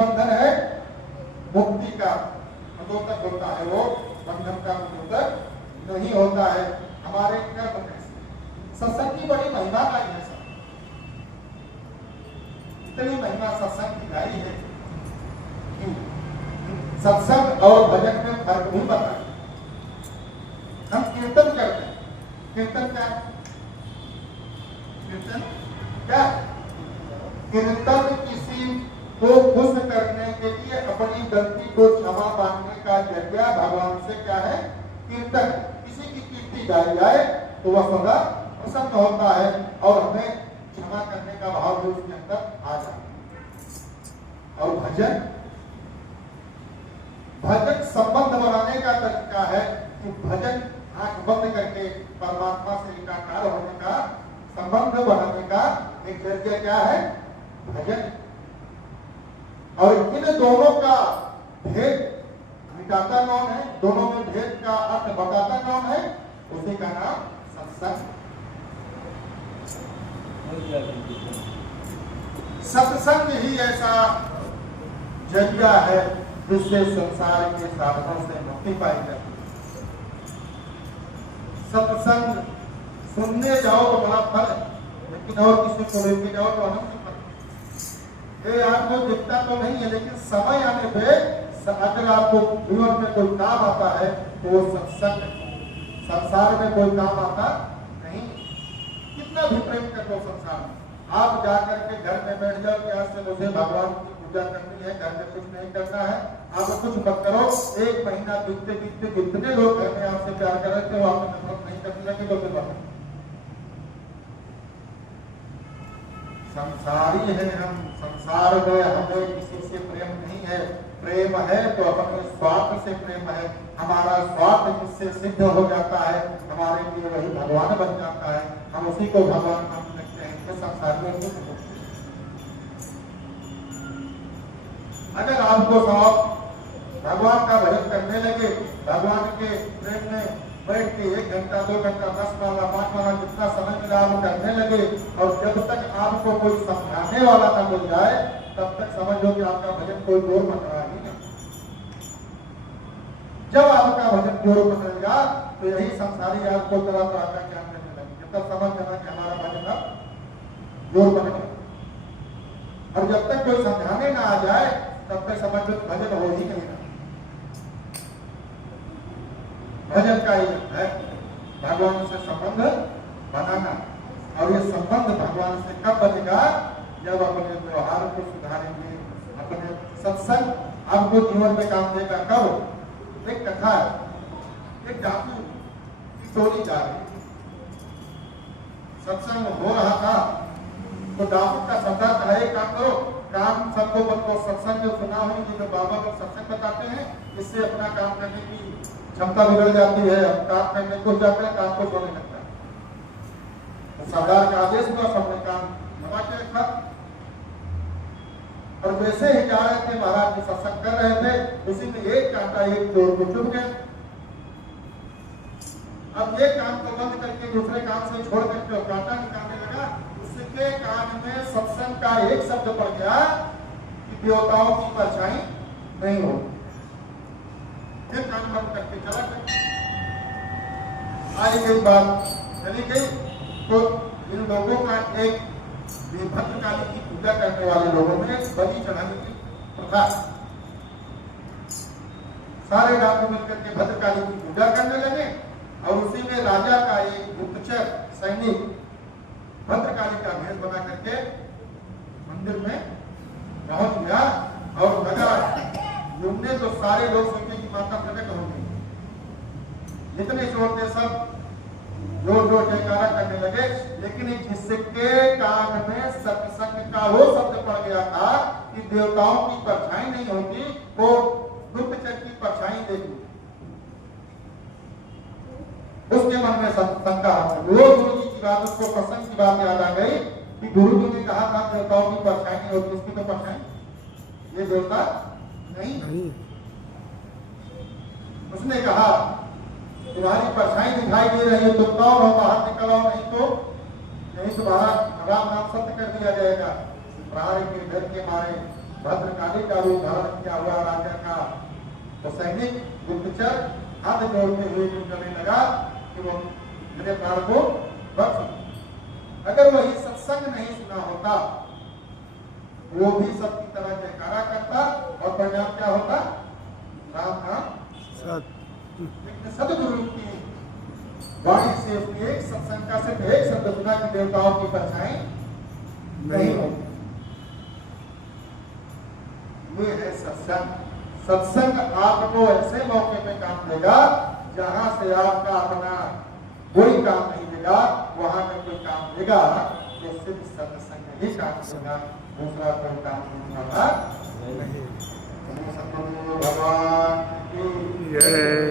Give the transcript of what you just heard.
बंधन है मुक्ति का मदोदक होता है, वो बंधन का मदोदक नहीं होता है। हमारे कर्म कैसे सत्संग की बड़ी महिमा का है सब, इतनी महिमा सत्संग की गाई है कि सत्संग और भजन में फर्क भी बताए। हम कीर्तन करते हैं, कीर्तन क्या है? कीर्तन क्या? कीर्तन किसी को खुश करने के लिए अपनी गलती को क्षमा मांगने का जरिया भगवान से क्या है? कीर्तन। किसी की कीर्ति गाई जाए तो वह सदा प्रसन्न होता है और हमें क्षमा करने का भाव भी उसके अंदर आ जाता है। और भजन, भजन संबंध बनाने का तरीका है कि भजन आंख बंद करके परमात्मा से एकाकार होने का संबंध बनाने का एक जरिया क्या है? भजन। और इन दोनों का भेद मिटाता कौन है? दोनों में भेद का अर्थ बताता कौन है? उसी का नाम सत्संग। सत्संग ही ऐसा जरिया है जिससे संसार के साधनों से मुक्ति पाई जाती है। सत्संग सुनने जाओ तो बड़ा फल है, लेकिन और किसी को लेके जाओ तो अनंत फल। ये आपको दिखता तो नहीं है, लेकिन समय आने पे अगर आपको जीवन में कोई काम आता है तो वो सत्संग। संसार में कोई काम आता नहीं। कितना भी प्रेम कर लो संसार में, आप जाकर के घर में बैठ जाओ कि आज से मुझे भगवान की पूजा करनी है, घर में कुछ नहीं करना है, आप कुछ मत करो। एक महीना बीतते बीतते जितने लोग घर में आपसे प्यार कर रहे थे वो आपसे नफरत नहीं करने लगे तो फिर संसारी है हम। संसार में हमें किसी से प्रेम नहीं है। प्रेम है तो अपने स्वार्थ से प्रेम है। हमारा स्वार्थ जिससे सिद्ध हो जाता है हमारे लिए वही भगवान बन जाता है, हम उसी को भगवान मान सकते हैं। तो संसारियों को अगर आपको शौक भगवान का भजन करने लगे, भगवान के प्रेम में बैठ के 1 घंटा 2 घंटा 10 वाला 5 वाला जितना समय मिला आप करने लगे, और जब तक आपको कोई समझाने वाला ना मिल जाए तब तक समझ लो कि आपका भजन कोई जोर पकड़ा ही नहीं। जब आपका भजन जोर पकड़ेगा तो यही संसारी आपको तरह तरह का ज्ञान देने लगे, तब समझ जाना कि हमारा भजन अब जोर पकड़ेगा। और जब तक कोई समझाने ना आ जाए तब तक समझ लो भजन हो ही नहीं रहा। भजन का ही है भगवान से संबंध बनाना, और ये संबंध भगवान से कब बनेगा? जब अपने व्यवहार को सुधारेंगे, अपने सत्संग आपको जीवन में काम देगा। कब? एक कथा है, एक डाकू की टोली जा रही, सत्संग हो रहा था तो डाकू का सदा था एक काम करो, काम सबको बंद, सत्संग जो सुना होगी जो बाबा लोग सत्संग बताते हैं, इससे अपना काम करने की क्षमता बिगड़ जाती है। हम काम करने को जाते हैं, काम को सोने लगता है। तो सरदार का आदेश हुआ, सबने काम लगा के रखा, और वैसे ही जा रहे थे, महाराज जी सत्संग कर रहे थे, उसी में एक कांटा एक चोर को चुभ गया। अब एक काम को बंद करके दूसरे काम से छोड़ करके कांटा निकालने लगा, उसके कान में सत्संग का एक शब्द पड़ गया कि देवताओं की परछाई नहीं हो। फिर काम बंद करके चला गया। आई गई बात चली गई तो इन लोगों का एक भद्रकाली की पूजा करने वाले लोगों में बलि चढ़ाने की प्रथा, सारे डाकू मिलकर के भद्रकाली की पूजा करने लगे, और उसी में राजा का एक गुप्तचर सैनिक भद्रकाली का भेष बना करके मंदिर में पहुंच गया और लगा घूमने, तो सारे लोग सोचे कि माता प्रकट हो गई। जितने चोर थे सब जोर जोर जयकारा करने लगे, लेकिन जिसके कान में सत्संग का वो शब्द पड़ गया था कि देवताओं की परछाई नहीं होती, वो गुप्तचर की परछाई देखी, उसके मन में शंका हो गई। वो गुरु जी की बात, उसको प्रसंग की बात याद आ गई कि गुरु जी ने कहा था देवताओं की परछाई नहीं होती, इसकी तो परछाई ये देवता नहीं। उसने कहा तुम्हारी परछाई दिखाई दे रही है, तुम कौन हो, बाहर निकलो, नहीं तुम्हारा राम नाम सत्य कर दिया जाएगा। प्राण के डर के मारे भद्रकाली का रूप धारण किया हुआ राजा का तो सैनिक गुप्तचर हाथ जोड़ते हुए जो करने लगा कि वो मेरे प्राण को बच। अगर वही सत्संग नहीं सुना होता वो भी सबकी तरह जयकारा करता और परिणाम क्या होता? राम नाम सदगुरु की वाणी से उसकी एक सत्संग का सिर्फ एक शब्द सुना कि देवताओं की परछाई नहीं होती। ये है सत्संग। सत्संग आपको ऐसे मौके पे काम देगा जहां से आपका अपना कोई काम नहीं देगा, वहां में कोई काम देगा तो सिर्फ सत्संग ही काम देगा, दूसरा कोई काम नहीं होगा। भगवान की जय।